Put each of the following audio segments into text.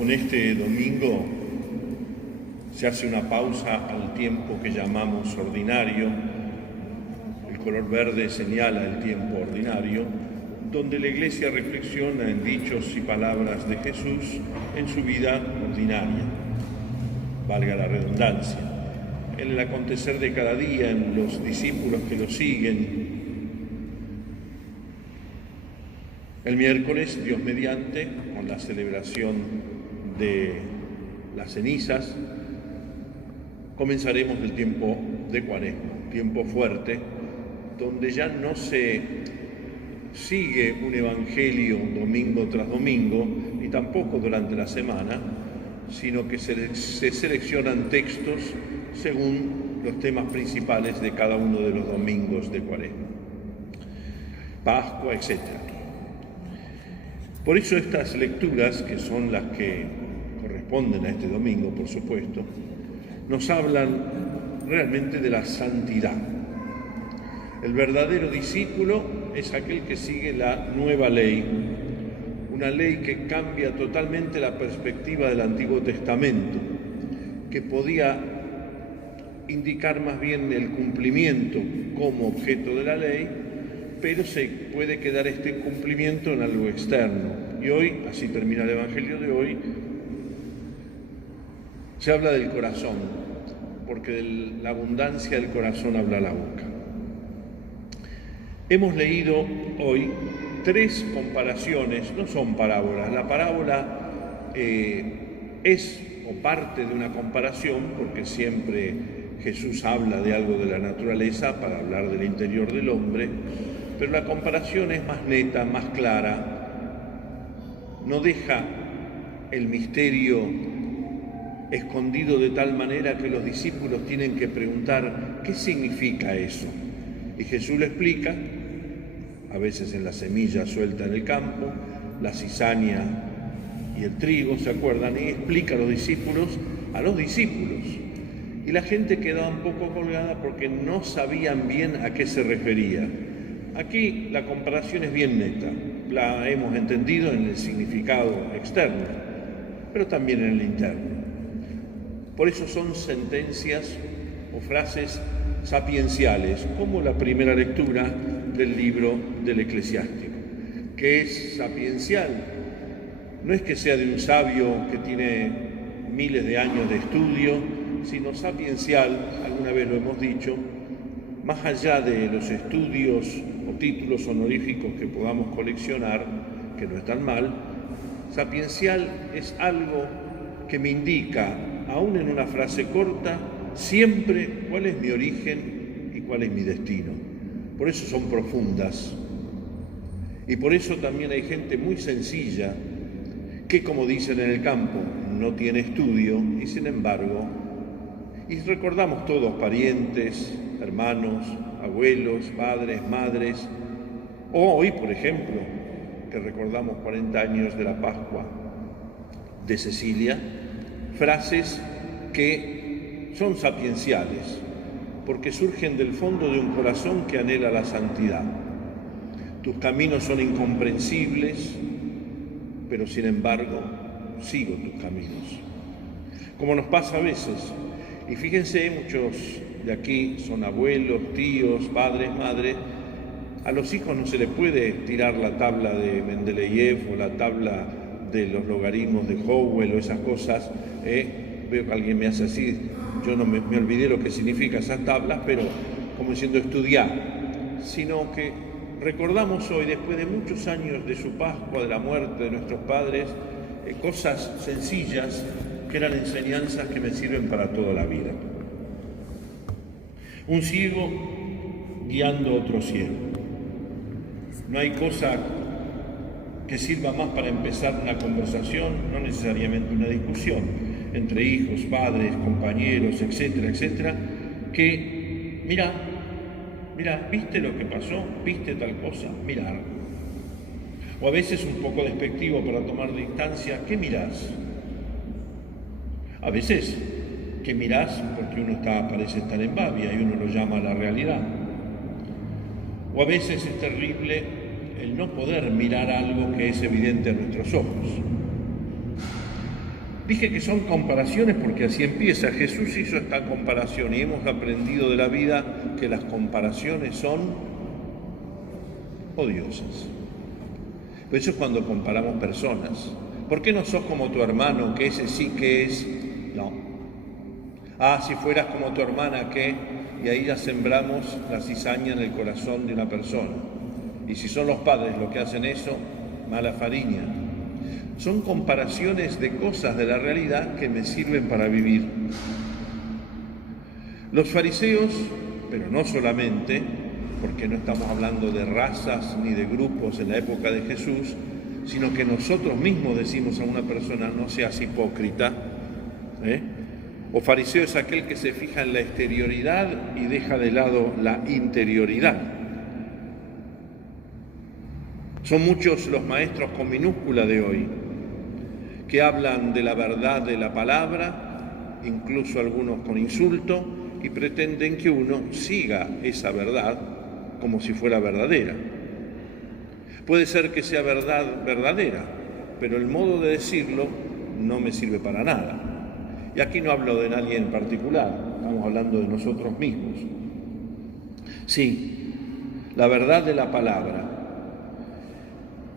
Con este domingo se hace una pausa al tiempo que llamamos ordinario. El color verde señala el tiempo ordinario, donde la Iglesia reflexiona en dichos y palabras de Jesús en su vida ordinaria, valga la redundancia, en el acontecer de cada día, en los discípulos que lo siguen. El miércoles, Dios mediante, con la celebración de las cenizas, comenzaremos el tiempo de Cuaresma, tiempo fuerte, donde ya no se sigue un evangelio domingo tras domingo, ni tampoco durante la semana, sino que se seleccionan textos según los temas principales de cada uno de los domingos de Cuaresma, Pascua, etc. Por eso estas lecturas, que son las que corresponden a este domingo, por supuesto, nos hablan realmente de la santidad. El verdadero discípulo es aquel que sigue la nueva ley, una ley que cambia totalmente la perspectiva del Antiguo Testamento, que podía indicar más bien el cumplimiento como objeto de la ley, pero se puede quedar este cumplimiento en algo externo. Y hoy, así termina el Evangelio de hoy, se habla del corazón, porque de la abundancia del corazón habla la boca. Hemos leído hoy 3 comparaciones, no son parábolas. La parábola es o parte de una comparación, porque siempre Jesús habla de algo de la naturaleza para hablar del interior del hombre, pero la comparación es más neta, más clara, no deja el misterio escondido de tal manera que los discípulos tienen que preguntar ¿qué significa eso? Y Jesús lo explica, a veces en la semilla suelta en el campo, la cizaña y el trigo, ¿se acuerdan? Y explica a los discípulos. Y la gente quedaba un poco colgada porque no sabían bien a qué se refería. Aquí la comparación es bien neta, la hemos entendido en el significado externo, pero también en el interno. Por eso son sentencias o frases sapienciales, como la primera lectura del libro del Eclesiástico. ¿Qué es sapiencial? No es que sea de un sabio que tiene miles de años de estudio, sino sapiencial, alguna vez lo hemos dicho, más allá de los estudios o títulos honoríficos que podamos coleccionar, que no están mal, sapiencial es algo que me indica, aún en una frase corta, siempre cuál es mi origen y cuál es mi destino. Por eso son profundas. Y por eso también hay gente muy sencilla que, como dicen en el campo, no tiene estudio y sin embargo, y recordamos todos parientes, hermanos, abuelos, padres, madres, o hoy, por ejemplo, que recordamos 40 años de la Pascua de Cecilia, frases que son sapienciales, porque surgen del fondo de un corazón que anhela la santidad. Tus caminos son incomprensibles, pero sin embargo, sigo tus caminos. Como nos pasa a veces, y fíjense, muchos de aquí son abuelos, tíos, padres, madres, a los hijos no se les puede tirar la tabla de Mendeleev o la tabla de los logaritmos de Howell o esas cosas. Veo que alguien me hace así, yo no me olvidé lo que significa esas tablas, pero como diciendo estudiar, sino que recordamos hoy, después de muchos años de su Pascua, de la muerte de nuestros padres, cosas sencillas que eran enseñanzas que me sirven para toda la vida. Un ciego guiando a otro ciego. No hay cosa que sirva más para empezar una conversación, no necesariamente una discusión, entre hijos, padres, compañeros, etcétera, etcétera, que, mira, ¿viste lo que pasó? ¿Viste tal cosa? Mirar. O a veces un poco despectivo para tomar distancia, ¿qué mirás? A veces, ¿qué mirás? Porque uno parece estar en babia y uno lo llama a la realidad. O a veces es terrible el no poder mirar algo que es evidente a nuestros ojos. Dije que son comparaciones porque así empieza. Jesús hizo esta comparación y hemos aprendido de la vida que las comparaciones son odiosas. Pero eso es cuando comparamos personas. ¿Por qué no sos como tu hermano, que ese sí que es? No. Ah, si fueras como tu hermana, ¿qué? Y ahí ya sembramos la cizaña en el corazón de una persona. Y si son los padres los que hacen eso, mala fariña. Son comparaciones de cosas de la realidad que me sirven para vivir. Los fariseos, pero no solamente, porque no estamos hablando de razas ni de grupos en la época de Jesús, sino que nosotros mismos decimos a una persona, no seas hipócrita. O fariseo es aquel que se fija en la exterioridad y deja de lado la interioridad. Son muchos los maestros con minúscula de hoy, que hablan de la verdad de la palabra, incluso algunos con insulto, y pretenden que uno siga esa verdad como si fuera verdadera. Puede ser que sea verdad verdadera, pero el modo de decirlo no me sirve para nada. Y aquí no hablo de nadie en particular, estamos hablando de nosotros mismos. Sí, la verdad de la palabra.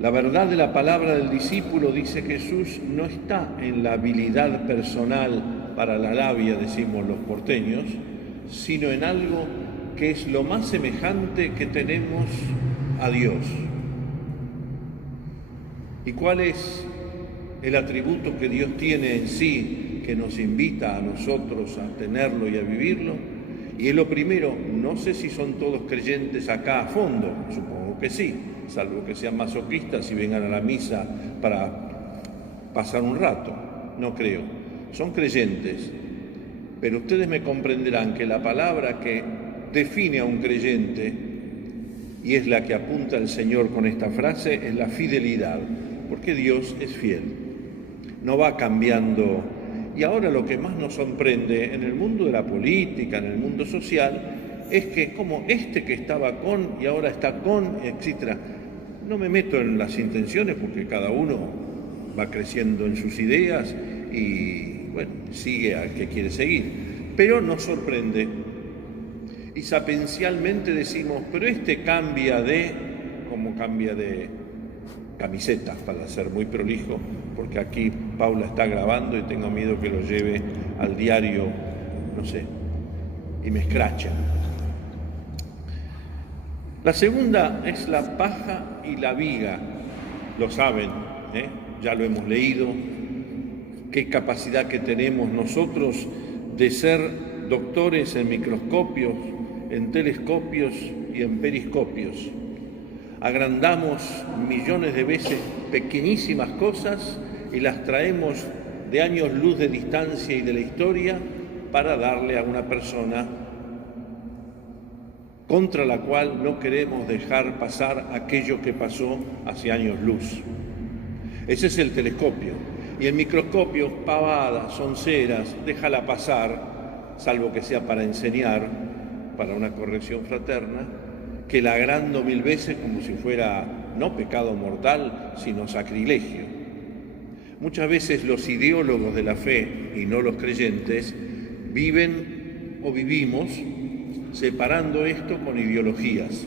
La verdad de la palabra del discípulo, dice Jesús, no está en la habilidad personal para la labia, decimos los porteños, sino en algo que es lo más semejante que tenemos a Dios. ¿Y cuál es el atributo que Dios tiene en sí que nos invita a nosotros a tenerlo y a vivirlo? Y es lo primero, no sé si son todos creyentes acá a fondo, supongo que sí, salvo que sean masoquistas y vengan a la misa para pasar un rato, no creo. Son creyentes, pero ustedes me comprenderán que la palabra que define a un creyente, y es la que apunta el Señor con esta frase, es la fidelidad, porque Dios es fiel, no va cambiando. Y ahora lo que más nos sorprende en el mundo de la política, en el mundo social, es que como este que estaba con y ahora está con, etc. No me meto en las intenciones porque cada uno va creciendo en sus ideas y, bueno, sigue al que quiere seguir. Pero nos sorprende y sapencialmente decimos, pero este cambia de, como cambia de camisetas, para ser muy prolijo, porque aquí Paula está grabando y tengo miedo que lo lleve al diario, no sé, y me escracha. La segunda es la paja y la viga, lo saben, ya lo hemos leído, qué capacidad que tenemos nosotros de ser doctores en microscopios, en telescopios y en periscopios. Agrandamos millones de veces pequeñísimas cosas y las traemos de años luz de distancia y de la historia para darle a una persona contra la cual no queremos dejar pasar aquello que pasó hace años luz. Ese es el telescopio. Y el microscopio, pavadas, sonceras, déjala pasar, salvo que sea para enseñar, para una corrección fraterna, que la agrando mil veces como si fuera no pecado mortal, sino sacrilegio. Muchas veces los ideólogos de la fe y no los creyentes viven o vivimos separando esto con ideologías.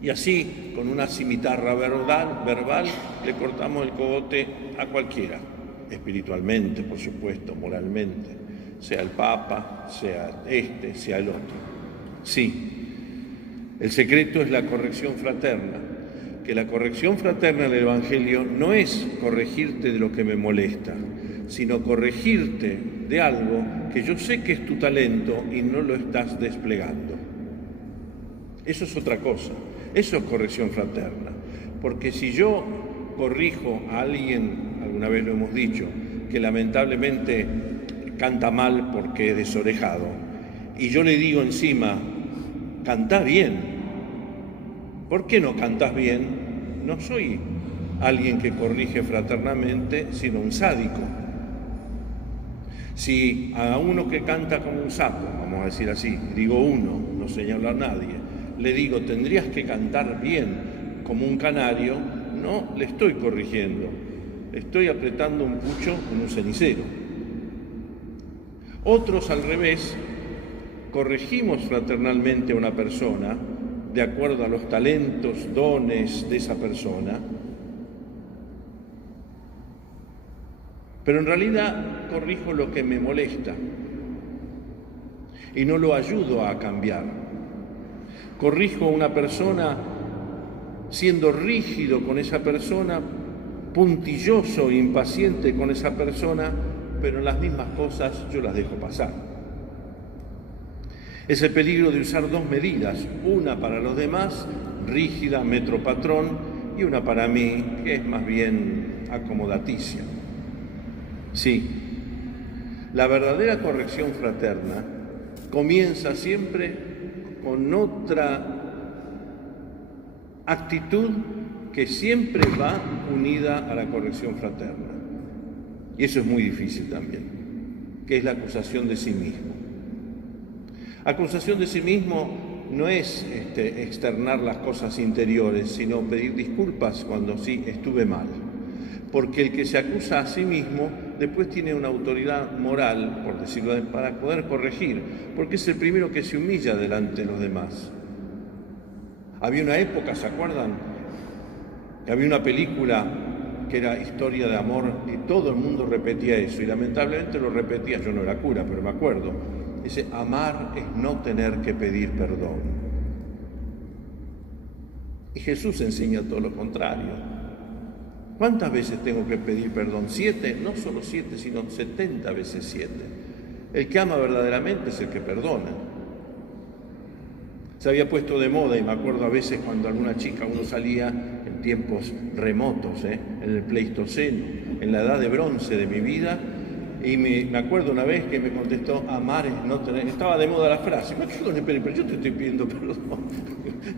Y así, con una cimitarra verbal, le cortamos el cogote a cualquiera, espiritualmente, por supuesto, moralmente, sea el Papa, sea este, sea el otro. Sí, el secreto es la corrección fraterna, que la corrección fraterna del Evangelio no es corregirte de lo que me molesta, sino corregirte de algo que yo sé que es tu talento y no lo estás desplegando. Eso es otra cosa, eso es corrección fraterna, porque si yo corrijo a alguien, alguna vez lo hemos dicho, que lamentablemente canta mal porque es desorejado, y yo le digo encima, cantá bien. ¿Por qué no cantás bien? No soy alguien que corrige fraternamente, sino un sádico. Si a uno que canta como un sapo, vamos a decir así, digo uno, no señalo a nadie, le digo, tendrías que cantar bien como un canario, no le estoy corrigiendo, estoy apretando un pucho en un cenicero. Otros, al revés, corregimos fraternalmente a una persona de acuerdo a los talentos, dones de esa persona, pero en realidad corrijo lo que me molesta y no lo ayudo a cambiar. Corrijo a una persona siendo rígido con esa persona, puntilloso e impaciente con esa persona, pero en las mismas cosas yo las dejo pasar. Es el peligro de usar dos medidas, una para los demás, rígida, metropatrón, y una para mí, que es más bien acomodaticia. Sí, la verdadera corrección fraterna comienza siempre con otra actitud que siempre va unida a la corrección fraterna. Y eso es muy difícil también, que es la acusación de sí mismo. Acusación de sí mismo no es externar las cosas interiores, sino pedir disculpas cuando sí estuve mal. Porque el que se acusa a sí mismo después tiene una autoridad moral, por decirlo, para poder corregir, porque es el primero que se humilla delante de los demás. Había una época, ¿se acuerdan? Que había una película que era historia de amor y todo el mundo repetía eso, y lamentablemente lo repetía, yo no era cura, pero me acuerdo. Dice, amar es no tener que pedir perdón. Y Jesús enseña todo lo contrario. ¿Cuántas veces tengo que pedir perdón? 7, no solo 7, sino 70 veces 7. El que ama verdaderamente es el que perdona. Se había puesto de moda, y me acuerdo a veces cuando alguna chica, uno salía en tiempos remotos, en el Pleistoceno, en la edad de bronce de mi vida, y me acuerdo una vez que me contestó, amar es no tener, estaba de moda la frase, pero yo te estoy pidiendo perdón,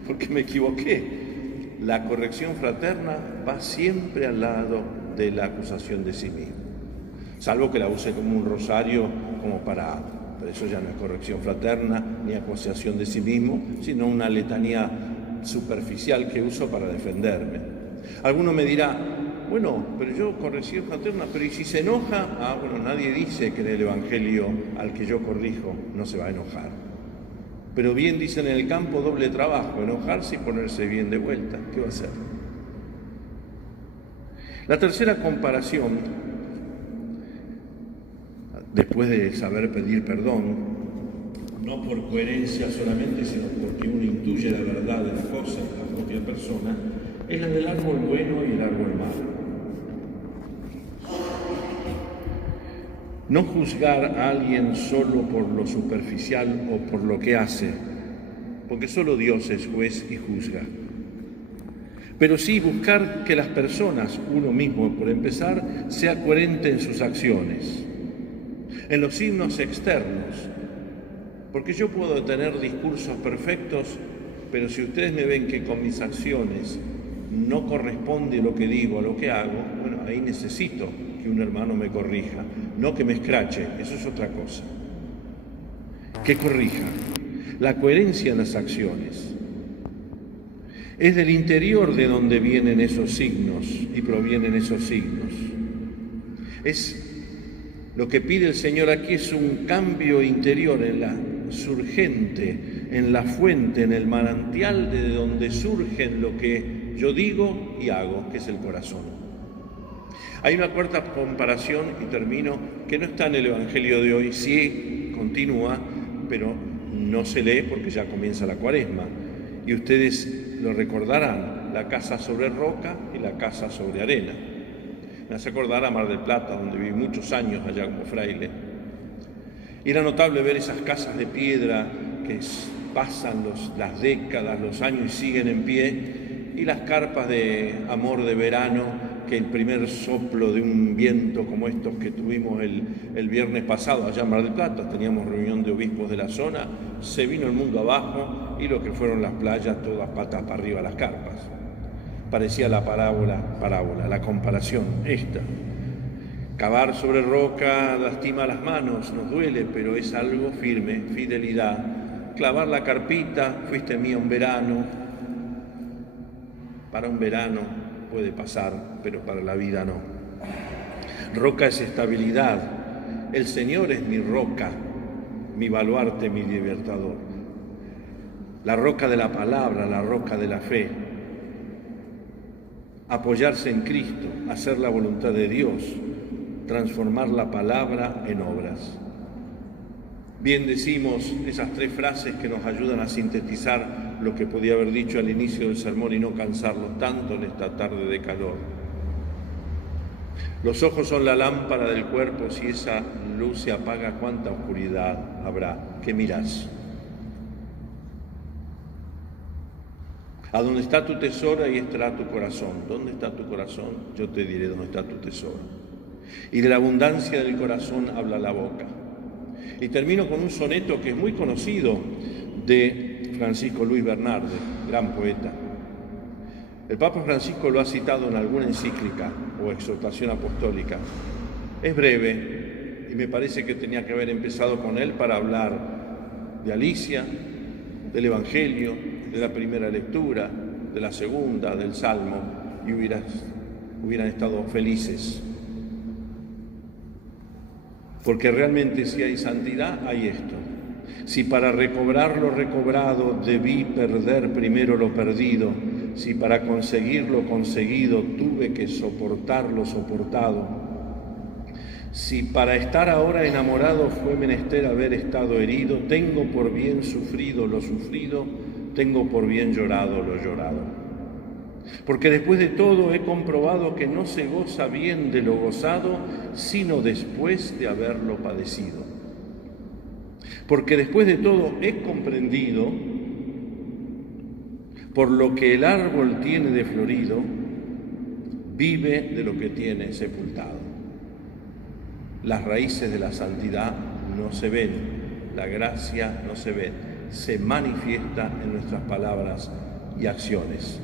porque me equivoqué. La corrección fraterna va siempre al lado de la acusación de sí mismo, salvo que la use como un rosario, pero eso ya no es corrección fraterna ni acusación de sí mismo, sino una letanía superficial que uso para defenderme. Alguno me dirá, bueno, pero yo corrección fraterna, pero ¿y si se enoja? Bueno, nadie dice que en el Evangelio al que yo corrijo no se va a enojar. Pero bien dicen en el campo, doble trabajo, enojarse y ponerse bien de vuelta. ¿Qué va a hacer? La tercera comparación, después de saber pedir perdón, no por coherencia solamente, sino porque uno intuye la verdad de la cosa en la propia persona, es la del árbol bueno y el árbol malo. No juzgar a alguien solo por lo superficial o por lo que hace, porque solo Dios es juez y juzga. Pero sí buscar que las personas, uno mismo por empezar, sea coherente en sus acciones, en los signos externos, porque yo puedo tener discursos perfectos, pero si ustedes me ven que con mis acciones no corresponde lo que digo a lo que hago, bueno, ahí necesito que un hermano me corrija, no que me escrache, eso es otra cosa. Que corrija. La coherencia en las acciones. Es del interior de donde vienen esos signos y provienen esos signos. Lo que pide el Señor aquí es un cambio interior en la surgente, en la fuente, en el manantial de donde surgen lo que yo digo y hago, que es el corazón. Hay una cuarta comparación, y termino, que no está en el Evangelio de hoy, sí continúa, pero no se lee porque ya comienza la Cuaresma. Y ustedes lo recordarán, la casa sobre roca y la casa sobre arena. Me hace acordar a Mar del Plata, donde viví muchos años allá como fraile. Y era notable ver esas casas de piedra que pasan las décadas, los años y siguen en pie, y las carpas de amor de verano, que el primer soplo de un viento como estos que tuvimos el viernes pasado allá en Mar del Plata, teníamos reunión de obispos de la zona, se vino el mundo abajo y lo que fueron las playas, todas patas para arriba las carpas. Parecía la parábola, la comparación esta. Cavar sobre roca lastima las manos, nos duele, pero es algo firme, fidelidad. Clavar la carpita, fuiste mía un verano, para un verano puede pasar, pero para la vida no. Roca es estabilidad. El Señor es mi roca, mi baluarte, mi libertador. La roca de la palabra, la roca de la fe. Apoyarse en Cristo, hacer la voluntad de Dios, transformar la palabra en obras. Bien decimos esas tres frases que nos ayudan a sintetizar lo que podía haber dicho al inicio del sermón y no cansarlos tanto en esta tarde de calor. Los ojos son la lámpara del cuerpo, si esa luz se apaga, ¿cuánta oscuridad habrá? ¿Qué mirás? A donde está tu tesoro, ahí estará tu corazón. ¿Dónde está tu corazón? Yo te diré dónde está tu tesoro. Y de la abundancia del corazón habla la boca. Y termino con un soneto que es muy conocido de Francisco Luis Bernarde, gran poeta. El Papa Francisco lo ha citado en alguna encíclica o exhortación apostólica. Es breve y me parece que tenía que haber empezado con él para hablar de Alicia, del Evangelio, de la primera lectura, de la segunda, del Salmo, y hubieran estado felices. Porque realmente si hay santidad, hay esto. Si para recobrar lo recobrado debí perder primero lo perdido, si para conseguir lo conseguido tuve que soportar lo soportado, si para estar ahora enamorado fue menester haber estado herido, tengo por bien sufrido lo sufrido, tengo por bien llorado lo llorado. Porque después de todo he comprobado que no se goza bien de lo gozado, sino después de haberlo padecido. Porque después de todo he comprendido, por lo que el árbol tiene de florido, vive de lo que tiene sepultado. Las raíces de la santidad no se ven, la gracia no se ve, se manifiesta en nuestras palabras y acciones.